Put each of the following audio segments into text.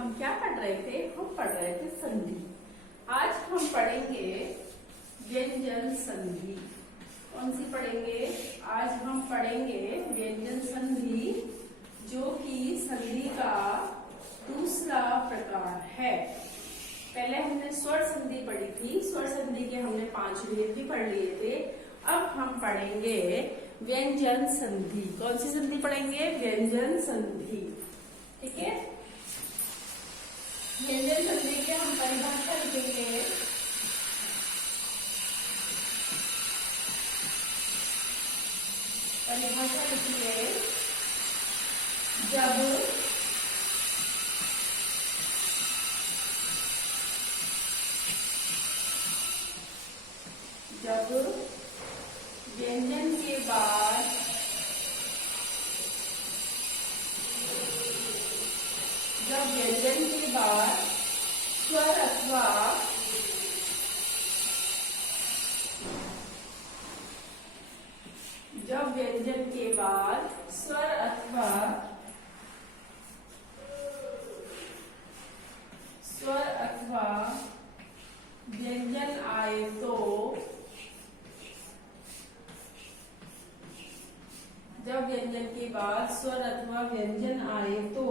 हम क्या पढ़ रहे थे? हम पढ़ रहे थे संधि। आज हम पढ़ेंगे व्यंजन संधि। कौन सी पढ़ेंगे? आज हम पढ़ेंगे व्यंजन संधि, जो कि संधि का दूसरा प्रकार है। पहले हमने स्वर संधि पढ़ी थी। स्वर संधि के हमने 5 भेद भी पढ़ लिए थे। अब हम पढ़ेंगे व्यंजन संधि। कौन सी संधि पढ़ेंगे? व्यंजन संधि। ठीक है। व्यंजन संधि के हम परिभाषा लिखेंगे। परिभाषा लिखिए। जब व्यंजन के बाद स्वर अथवा व्यंजन आए तो जब व्यंजन के बाद स्वर अथवा व्यंजन आए तो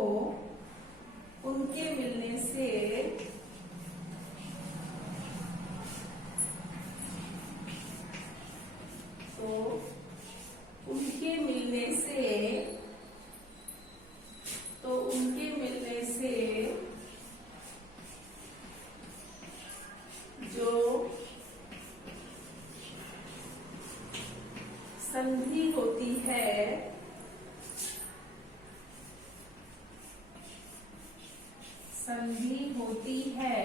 उनके मिलने से जो संधि होती है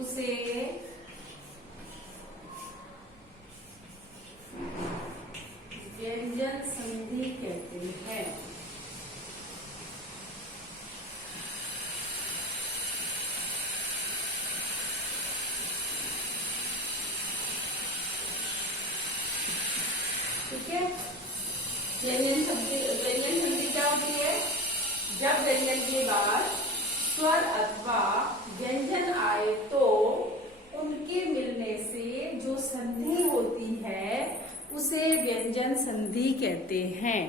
उसे व्यंजन संधि कहते हैं। ठीक है। व्यंजन संधि क्या होती है? जब व्यंजन के बाद स्वर अथवा व्यंजन आए तो उनके मिलने से जो संधि होती है उसे व्यंजन संधि कहते हैं।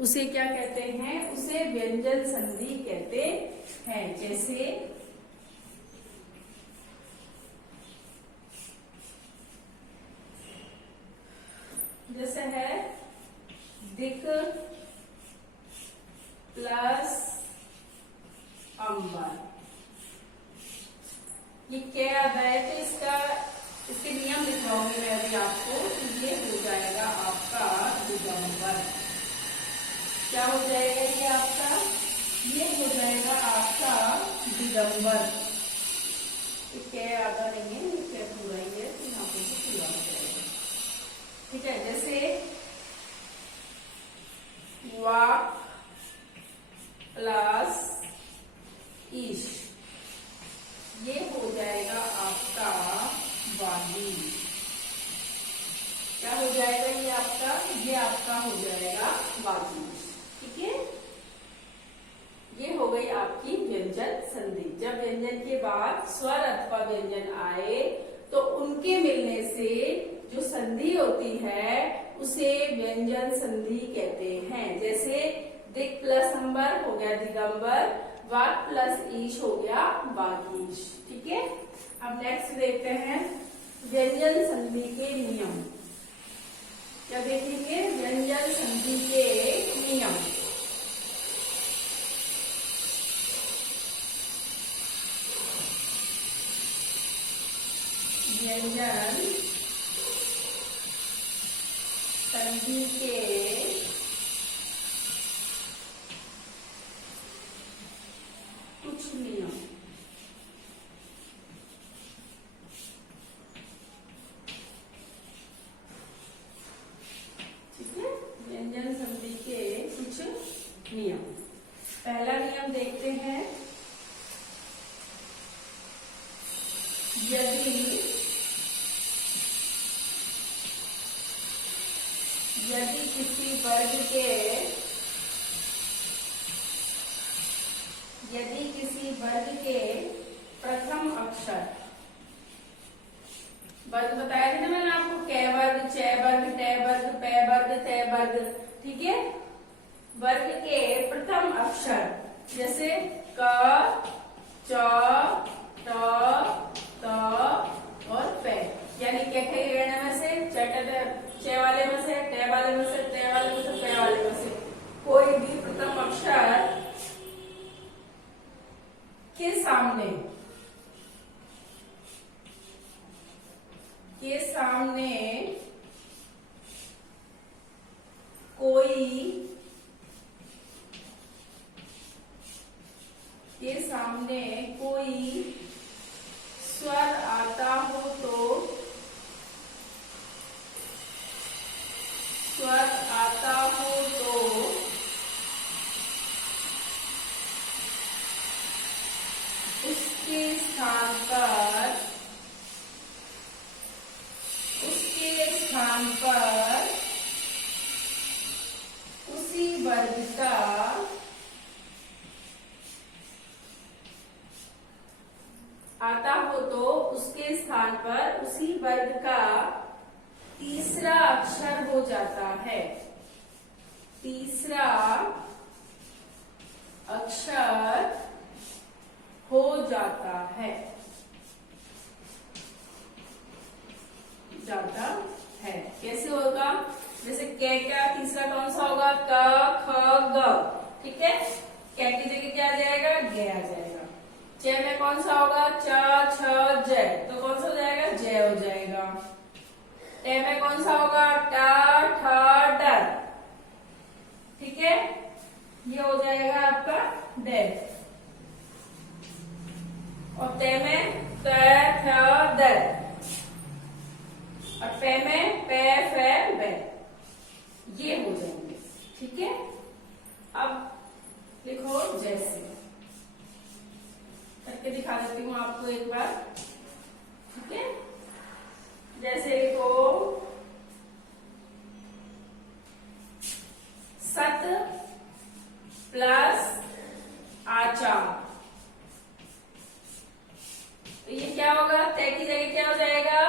उसे क्या कहते हैं? उसे व्यंजन संधि कहते हैं। जैसे है दिक प्लस अंबर। ये क्या आता है? तो इसके नियम लिखवाऊंगी मैं अभी आपको। तो ये हो जाएगा आपका दिगंबर। क्या हो जाएगा ये आपका? ये हो जाएगा आपका दिगंबर। क्या आता नहीं है, क्या पूरा ही है, तो यहाँ पे पूरा हो जाएगा। ठीक है। जैसे वाक प्लस ईश, ये हो जाएगा आपका वागीश। क्या हो जाएगा ये आपका? ये आपका हो जाएगा वागीश। ठीक है। ये हो गई आपकी व्यंजन संधि। जब व्यंजन के बाद स्वर अथवा व्यंजन आए तो उनके मिलने से जो संधि होती है उसे व्यंजन संधि कहते हैं। जैसे दिक प्लस अंबर हो गया दिगंबर, वाक प्लस ईश हो गया वागीश। ठीक है। अब नेक्स्ट देखते हैं व्यंजन संधि के नियम। क्या देखेंगे? व्यंजन संधि के नियम। व्यंजन संधि के कुछ नियम। ठीक है। व्यंजन संधि के कुछ नियम। पहला नियम देखते हैं। यदि किसी वर्ग के यदि किसी वर्ग के प्रथम अक्षर, वर्ग बताया था ना मैंने आपको, कै वर्ग, चे वर्ग, टे वर्ग, पै वर्ग, ते वर्ग, ठीक है। वर्ग के प्रथम अक्षर जैसे क, च, ट, त और पै, यानी कैखे गणना में से चे वाले में से, टे वाले में से, ते वाले में से, पै वाले में से कोई भी प्रथम अक्षर के सामने कोई स्वर आता हो तो उसके स्थान पर उसी वर्ग का आता हो तो उसके स्थान पर उसी वर्ग का तीसरा अक्षर हो जाता है। तीसरा अक्षर हो जाता है। कैसे होगा? जैसे कै का तीसरा कौन सा होगा? क, ख, ग, ठीक है। कै की जगह क्या आ जाएगा? गे आ जाएगा। चे में कौन सा होगा? च, छ, जय, तो कौन सा हो जाएगा? जय हो जाएगा। टे में कौन सा होगा? ट, ठ, डर, ठीक है, ये हो जाएगा आपका डे। और ते में त, थ, दर, और पे में पे, फे, बे, ये हो जाएंगे, ठीक है। अब लिखो जैसे, करके दिखा देती हूँ आपको एक बार, ठीक है। जैसे लिखो सत प्लस आचा, तो ये क्या होगा? तय की जगह क्या हो जाएगा?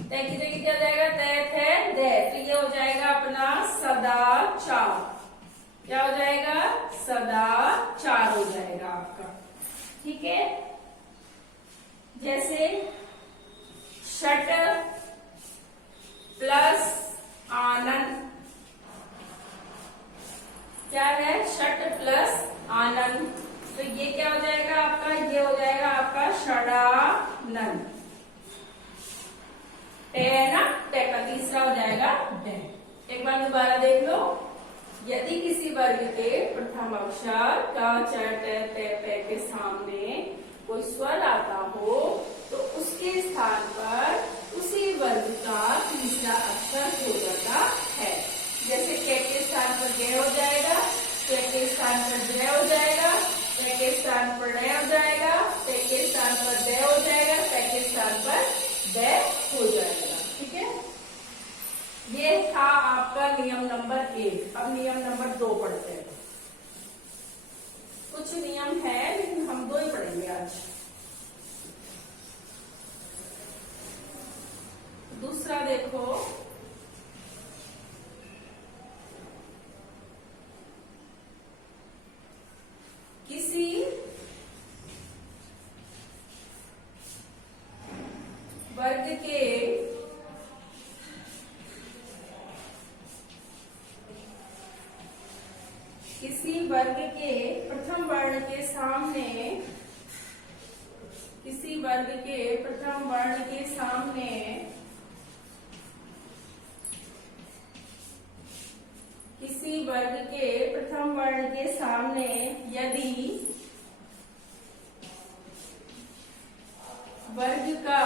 तय की जगह क्या हो जाएगा? तय थे दे, तो ये हो जाएगा अपना सदाचार। क्या हो जाएगा? सदाचार हो जाएगा आपका, ठीक है। जैसे षट प्लस आनंद, क्या है? षट प्लस आनंद, तो ये क्या हो जाएगा आपका? ये हो जाएगा आपका षडानंद। टे ना, टे का तीसरा हो जाएगा डे। एक बार दोबारा देख लो। यदि किसी वर्ग के प्रथम अक्षर क, च, ट, ते, पे के सामने कोई स्वर आता हो तो उसके स्थान पर उसी वर्ग का तीसरा अक्षर हो जाता है। जैसे के स्थान पर गे हो जाएगा, के स्थान पर जय हो जाएगा, के स्थान पर डे हो जाएगा, के स्थान पर दे हो जाएगा, के स्थान पर दे हो जाएगा, ठीक है। ये था आपका नियम नंबर 1। अब नियम नंबर 2 पढ़ते हैं। कुछ नियम है लेकिन हम 2 ही पढ़ेंगे आज। दूसरा देखो, किसी वर्ग के प्रथम वर्ण के सामने, किसी वर्ग के प्रथम वर्ण के सामने किसी वर्ग के प्रथम वर्ण के सामने यदि वर्ग का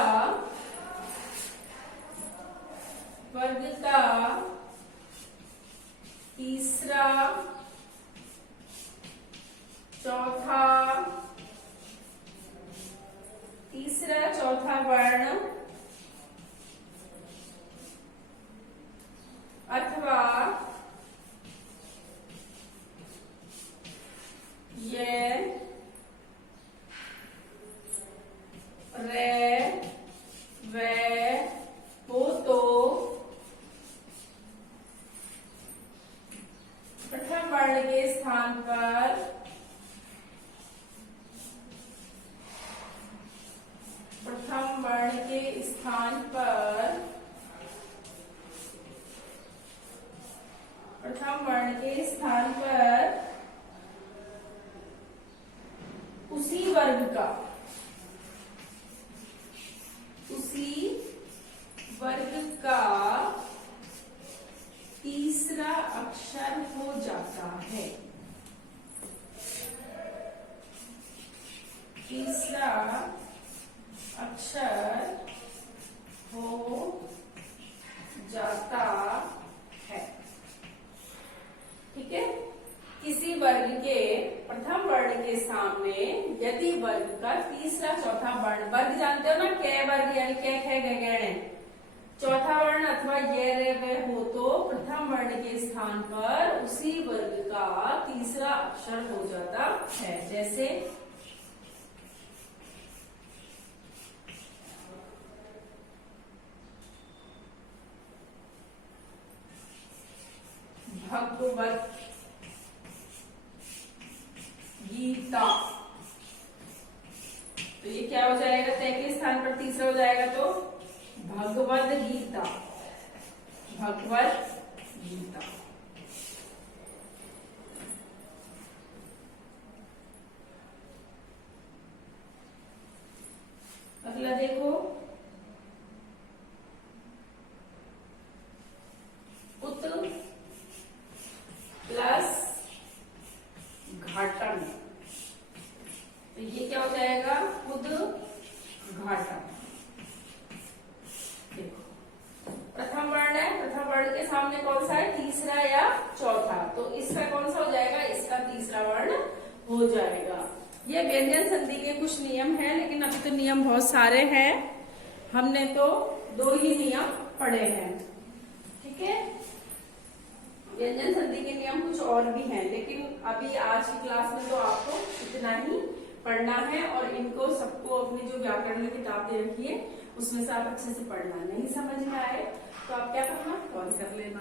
तीसरा, चौथा वर्ण अथवा ये स्थान पर प्रथम वर्ण के स्थान पर उसी वर्ग का तीसरा अक्षर हो जाता है। तीसरा अक्षर हो जाता है। ठीक है, किसी वर्ग के प्रथम वर्ण के सामने यदि वर्ग का तीसरा चौथा वर्ण, वर्ग जानते हो ना, कै वर्ग यानी कै खे ग गण, चौथा वर्ण अथवा ये रे वे हो तो प्रथम वर्ण के स्थान पर उसी वर्ग का तीसरा अक्षर हो जाता है। जैसे भगवत गीता, तो ये क्या हो जाएगा, तय के स्थान पर तीसरा हो जाएगा तो भगवद गीता। भगवद गीता। अगला देखो, उत प्लस घाटन, तो ये क्या हो जाएगा, उद्घाटन। देखो प्रथम वर्ण है, प्रथम वर्ण के सामने कौन सा है, तीसरा या चौथा, तो इसका कौन सा हो जाएगा, इसका तीसरा वर्ण हो जाएगा। ये व्यंजन संधि के कुछ नियम हैं, लेकिन अभी तो नियम बहुत सारे हैं, हमने तो 2 ही नियम पढ़े हैं। ठीक है, व्यंजन संधि के नियम कुछ और भी हैं, लेकिन अभी आज की क्लास में तो आपको इतना ही पढ़ना है, और इनको सबको अपनी जो व्याकरण की किताब दे रखी है उसमें से आप अच्छे से पढ़ना। नहीं समझ में आए तो आप क्या करना, कॉल कर लेना,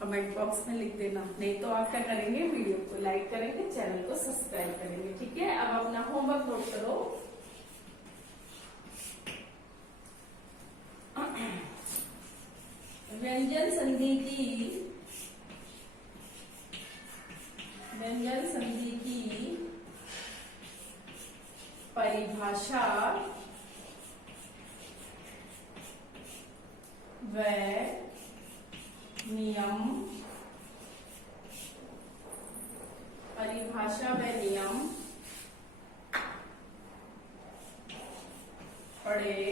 कमेंट बॉक्स में लिख देना, नहीं तो आप क्या करेंगे, वीडियो को लाइक करेंगे, चैनल को सब्सक्राइब करेंगे। ठीक है, अब अपना होमवर्क नोट करो। व्यंजन संधि की परिभाषा व नियम, पढ़े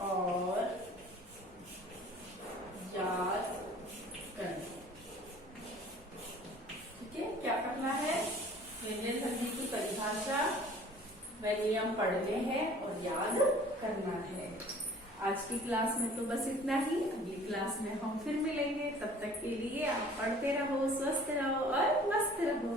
और याद करें। ठीक है, क्या करना है, व्यंजन संधि की परिभाषा व नियम पढ़ने हैं और याद करना है। आज की क्लास में तो बस इतना ही, अगली क्लास में हम फिर मिलेंगे। तब तक के लिए आप पढ़ते रहो, स्वस्थ रहो और मस्त रहो।